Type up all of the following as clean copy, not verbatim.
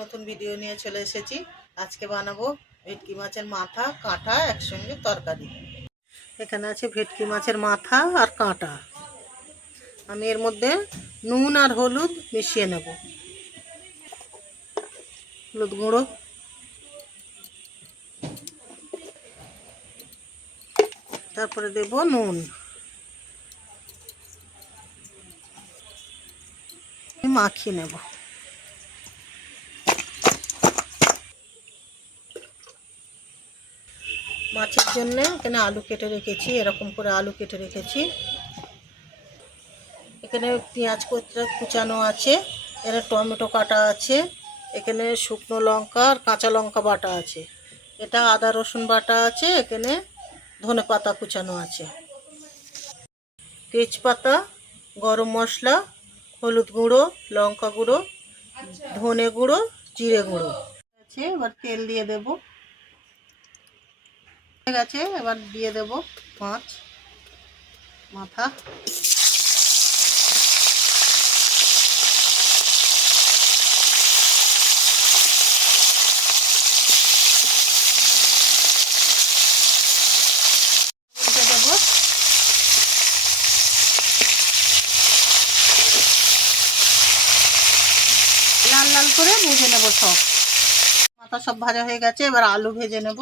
নতুন ভিডিও নিয়ে চলে এসেছি। আজকে বানাবো ভেটকি মাছের মাথা কাঁটা একসঙ্গে তরকারি। এখানে আছে ভেটকি মাছের মাথা আর কাঁটা। আমি এর মধ্যে নুন আর হলুদ মিশিয়ে নেব। হলুদ গুঁড়ো, তারপরে দেব নুন, মাখিয়ে নেব। মাছের জন্য এখানে আলু কেটে রেখেছি, এরকম করে আলু কেটে রেখেছি। এখানে পেঁয়াজ কুচানো আছে, এখানে টমেটো কাটা আছে, এখানে শুকনো লঙ্কা আর কাঁচা লঙ্কা বাটা আছে, এটা আদা রসুন বাটা আছে, এখানে ধনে পাতা কুচানো আছে, তেজপাতা, গরম মশলা, হলুদ গুঁড়ো, লঙ্কা গুঁড়ো, ধনে গুঁড়ো, জিরে গুঁড়ো আছে। এবার তেল দিয়ে দেব। হয়ে গেছে, এবার দিয়ে দেব মাছ মাথা। দেব লাল লাল করে ভেজে নেব সব। মাথা সব ভাজা হয়ে গেছে, এবার আলু ভেজে নেব।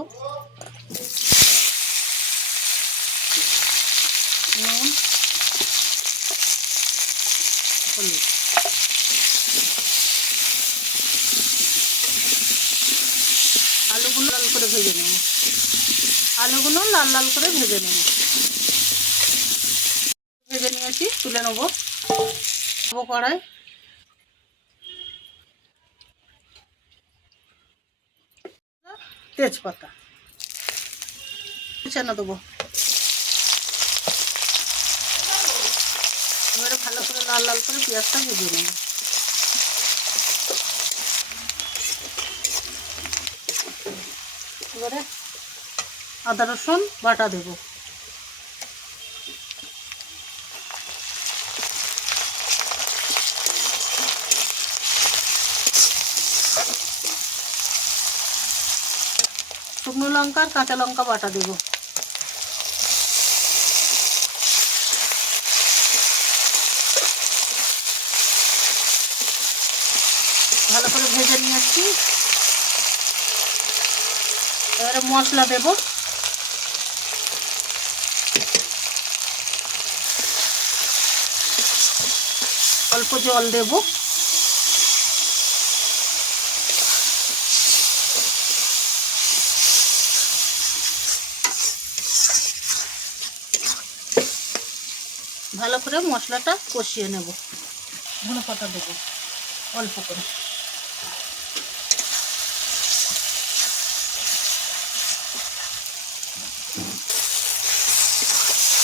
নুন, হলুদ, আলুগুলো লাল করে ভেজে নেব। আলুগুলো লাল লাল করে ভেজে নেব। ভেজে নিয়েছি, তুলে নেব। কড়াই, তেজপাতা কুচানো দেবো। এবারে ভালো করে লাল লাল করে পেঁয়াজটা ভেজে নেব। এবারে আদা রসুন বাটা দেব। শুকনো লঙ্কা আর কাঁচা লঙ্কা বাটা দেব। ভালো করে ভেজে নিয়েছি। এবারে মশলা দেব। অল্প জল দেব। ভালো করে মশলাটা কষিয়ে নেব। ধনে পাতা দেবো অল্প করে।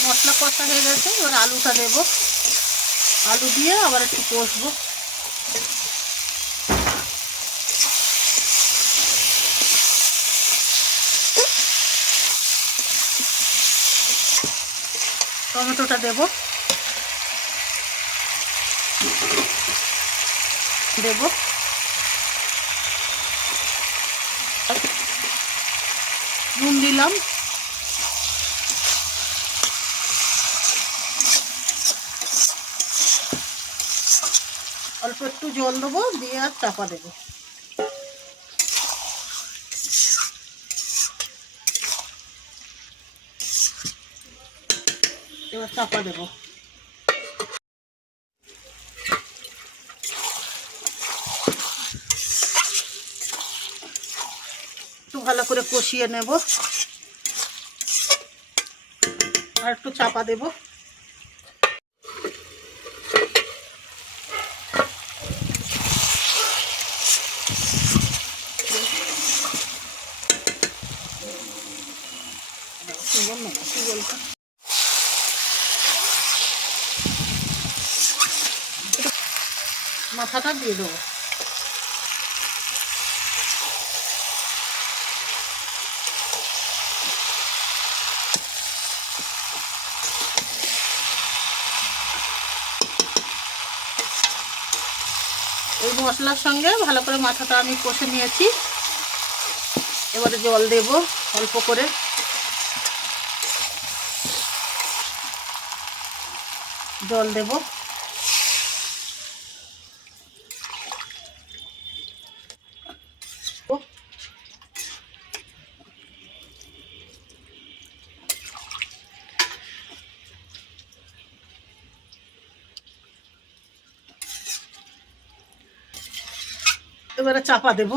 মশলা কষা হয়ে গেছে, এবার আলুটা দেব। আলু দিয়ে আবার একটু কষবো। টমেটোটা দেব। নুন দিলাম। অল্প একটু জল দেবো, দিয়ে আর চাপা দেবো। এবার চাপা দেবো। একটু ভালো করে কষিয়ে নেব, আর একটু চাপা দেব। মাথাটা দিয়ে দেবো। এর মশলার সঙ্গে ভালো করে মাথাটা আমি কষে নিয়েছি। এবারে জল দেব অল্প করে। জল দেব। এবারে চাপা দেব।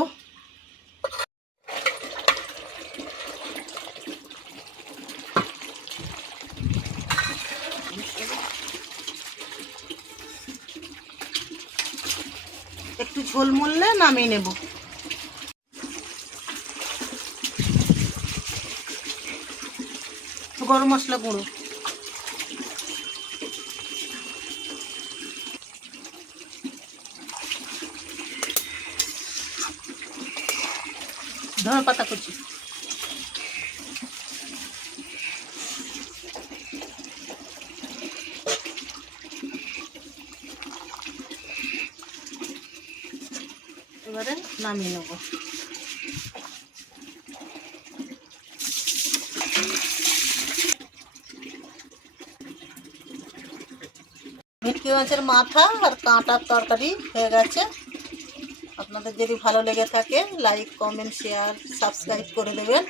একটু ঝোল মরলে নামিয়ে নেব। গরম মশলা গুঁড়ো, ধনে পাতা কুচি, এবারে নামিয়ে নেব। ভেটকি মাছের মাথা আর কাঁটার তরকারি হয়ে গেছে। আপনাদের যদি ভালো লেগে থাকে লাইক, কমেন্ট, শেয়ার, সাবস্ক্রাইব করে দেবেন।